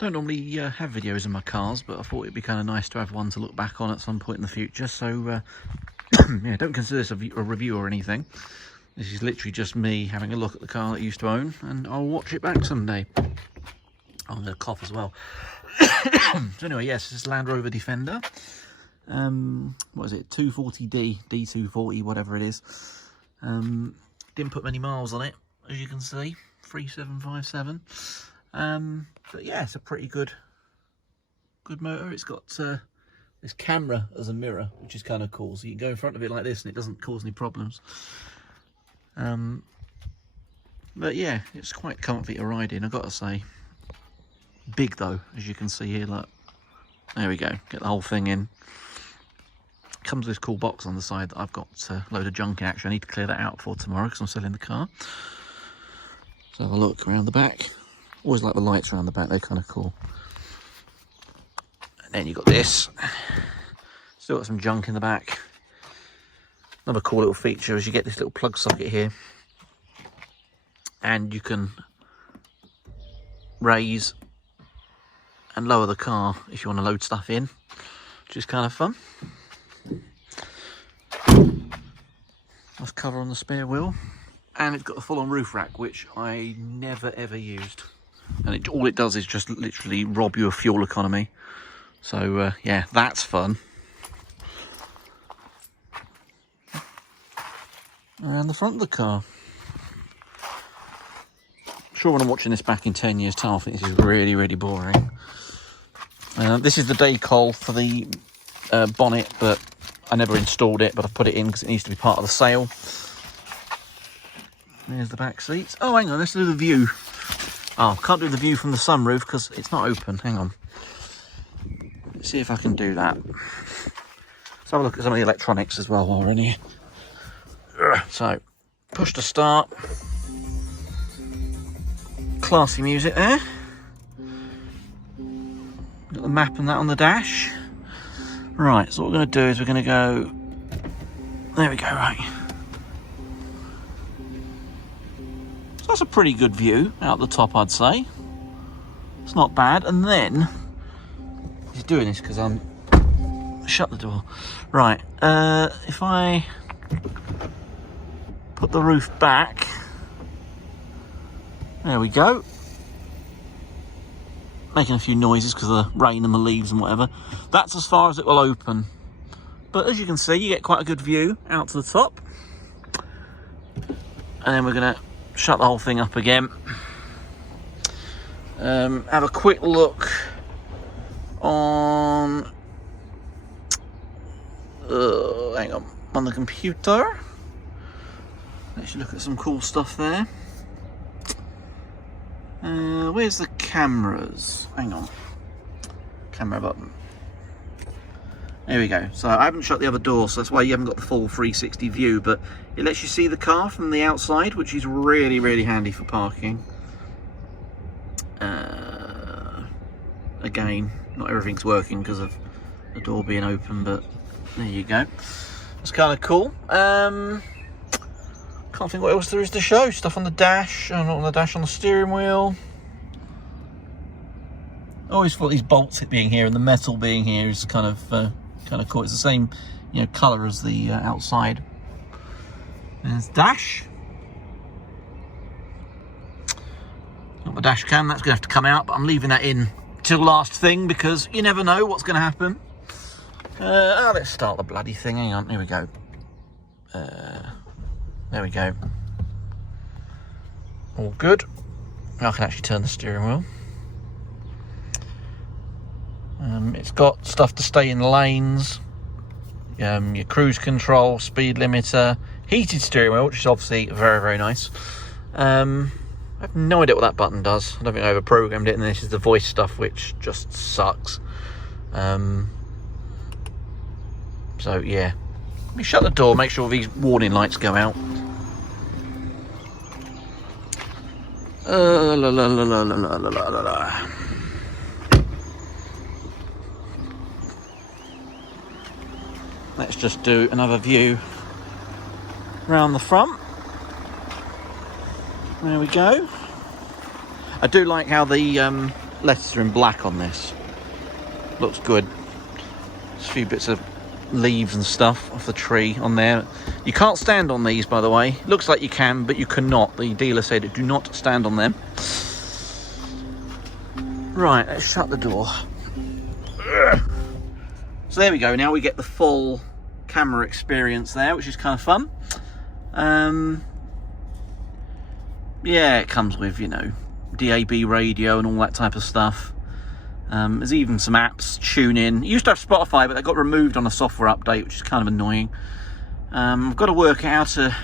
Don't normally have videos in my cars, but I thought it'd be kind of nice to have one to look back on at some point in the future. So, yeah, don't consider this a review or anything. This is literally just me having a look at the car that I used to own, and I'll watch it back someday. I'm going to cough as well. So anyway, yes, this is Land Rover Defender. What is it? 240D, D240, whatever it is. Didn't put many miles on it, as you can see. 3757. But yeah, it's a pretty good motor. It's got this camera as a mirror, which is kind of cool. So you can go in front of it like this and it doesn't cause any problems. But yeah, it's quite comfy to ride in, I've got to say. Big though, as you can see here, look. There we go, get the whole thing in. Comes with this cool box on the side that I've got a load of junk in. Actually, I need to clear that out for tomorrow because I'm selling the car. So have a look around the back. Always like the lights around the back, they're kind of cool. And then you've got this. Still got some junk in the back. Another cool little feature is you get this little plug socket here. And you can raise and lower the car if you want to load stuff in, which is kind of fun. Nice cover on the spare wheel. And it's got a full-on roof rack, which I never ever used. And all it does is just literally rob you of fuel economy. So yeah, that's fun. Around the front of the car. I'm sure when I'm watching this back in 10 years' time, I think this is really, really boring. This is the decal for the bonnet, but I never installed it, but I've put it in because it needs to be part of the sale. There's the back seats. Oh, hang on, let's do the view. Oh, can't do the view from the sunroof because it's not open. Hang on. Let's see if I can do that. Let's have a look at some of the electronics as well while we're in here. So, push to start. Classy music there. Got the map and that on the dash. Right, so what we're going to do is we're going to go... There we go, right. So that's a pretty good view out the top, I'd say. It's not bad. And then... He's doing this because I'm... Shut the door. Right, if I... put the roof back. There we go. Making a few noises because of the rain and the leaves and whatever. That's as far as it will open. But as you can see, you get quite a good view out to the top. And then we're going to shut the whole thing up again. Have a quick look on... hang on the computer. Let's look at some cool stuff there. Where's the cameras? Hang on. Camera button. There we go. So I haven't shut the other door, so that's why you haven't got the full 360 view, but it lets you see the car from the outside, which is really, really handy for parking. Again, not everything's working because of the door being open, but there you go. It's kind of cool. Can't think what else there is to show. Stuff on the dash, not on the dash, on the steering wheel. I always thought these bolts being here and the metal being here is kind of cool. It's the same, colour as the outside. There's dash. Got my dash cam. That's going to have to come out, but I'm leaving that in till last thing because you never know what's going to happen. Let's start the bloody thing. Hang on. Here we go. There we go. All good. Now I can actually turn the steering wheel. It's got stuff to stay in lanes, your cruise control, speed limiter, heated steering wheel, which is obviously very, very nice. I have no idea what that button does. I don't think I ever programmed it, and this is the voice stuff, which just sucks. So yeah, let me shut the door, make sure these warning lights go out. Let's just do another view around the front. There we go. I do like how the letters are in black on this. Looks good. There's a few bits of leaves and stuff off the tree on there. You can't stand on these, by the way. Looks like you can, but you cannot. The dealer said do not stand on them. Right, let's shut the door. So there we go. Now we get the full camera experience there, which is kind of fun. Yeah, it comes with, you know, DAB radio and all that type of stuff. There's even some apps, tune in. It used to have Spotify, but they got removed on a software update, which is kind of annoying. I've got to work out how to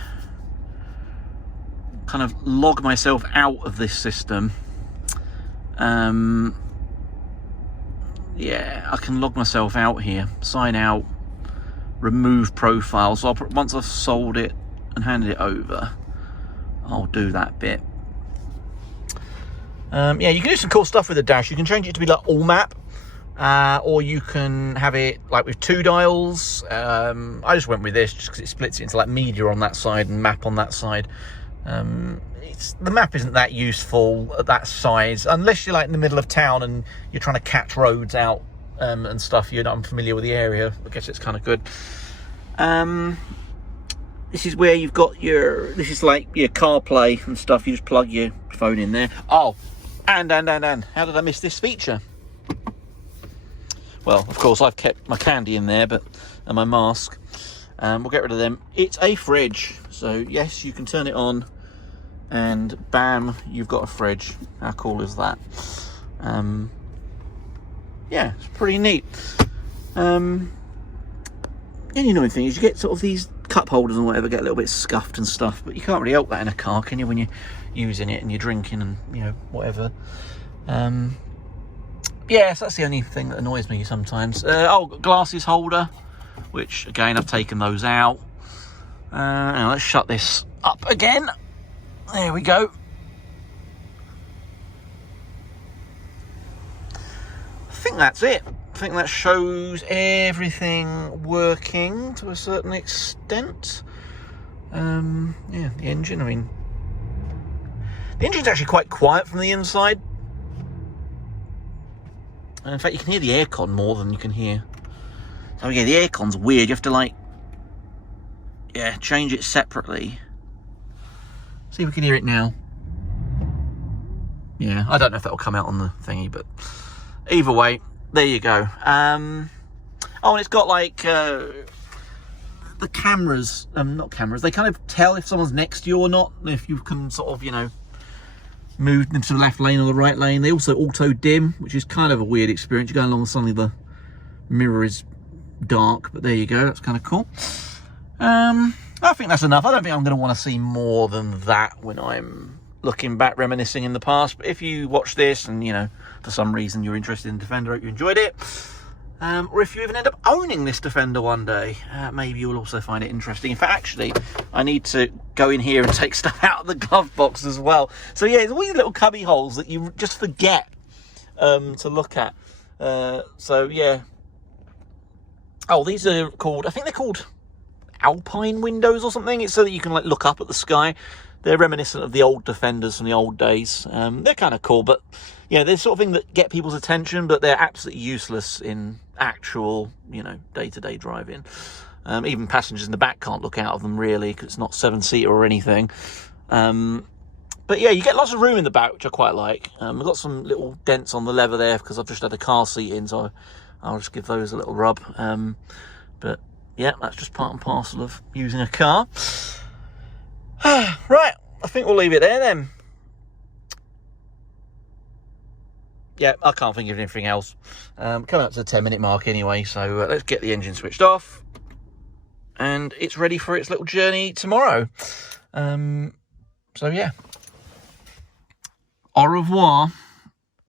kind of log myself out of this system. Yeah, I can log myself out here, sign out, remove profile. So once I've sold it and handed it over, I'll do that bit. Yeah, you can do some cool stuff with the dash. You can change it to be like all map, or you can have it like with 2 dials. I just went with this just because it splits it into like media on that side and map on that side. The map isn't that useful at that size unless you're like in the middle of town and you're trying to catch roads out and stuff. You're not unfamiliar with the area. I guess it's kind of good. This is where you've got this is like your CarPlay and stuff. You just plug your phone in there. Oh, and how did I miss this feature? Well, of course I've kept my candy in there, and my mask. We'll get rid of them. It's a fridge, so yes, you can turn it on and bam, you've got a fridge. How cool is that? Yeah, it's pretty neat. The only annoying thing is you get sort of these cup holders and whatever get a little bit scuffed and stuff, but you can't really help that in a car, can you, when you're using it and you're drinking and, you know, whatever. Yeah, so that's the only thing that annoys me sometimes. Oh, glasses holder, which again I've taken those out. Now let's shut this up again. There we go. I think that's it. I think that shows everything working to a certain extent. Yeah, the engine, I mean, the engine's actually quite quiet from the inside. And in fact, you can hear the aircon more than you can hear. So yeah, the aircon's weird. You have to like, yeah, change it separately. See if we can hear it now. Yeah, I don't know if that'll come out on the thingy, but either way, there you go. Oh, and it's got like the cameras, not cameras, they kind of tell if someone's next to you or not, if you can sort of, you know, move into the left lane or the right lane. They also auto dim, which is kind of a weird experience. You're going along and suddenly the mirror is dark, but there you go, that's kind of cool. I think that's enough. I don't think I'm going to want to see more than that when I'm looking back, reminiscing in the past. But if you watch this and, you know, for some reason you're interested in Defender, I hope you enjoyed it. Or if you even end up owning this Defender one day, maybe you'll also find it interesting. In fact, actually, I need to go in here and take stuff out of the glove box as well. So yeah, there's all these little cubby holes that you just forget to look at. So yeah. Oh, these are called, I think they're called Alpine Windows or something. It's so that you can like look up at the sky. They're reminiscent of the old Defenders from the old days. They're kind of cool, but yeah, they're the sort of thing that get people's attention, but they're absolutely useless in actual, you know, day-to-day driving. Even passengers in the back can't look out of them really, because it's not 7-seater or anything. But yeah, you get lots of room in the back, which I quite like. I've got some little dents on the leather there because I've just had a car seat in, so I'll just give those a little rub. But yeah, that's just part and parcel of using a car. Right, I think we'll leave it there then. Yeah, I can't think of anything else. Coming up to the 10-minute mark anyway, so let's get the engine switched off. And it's ready for its little journey tomorrow. So yeah. Au revoir.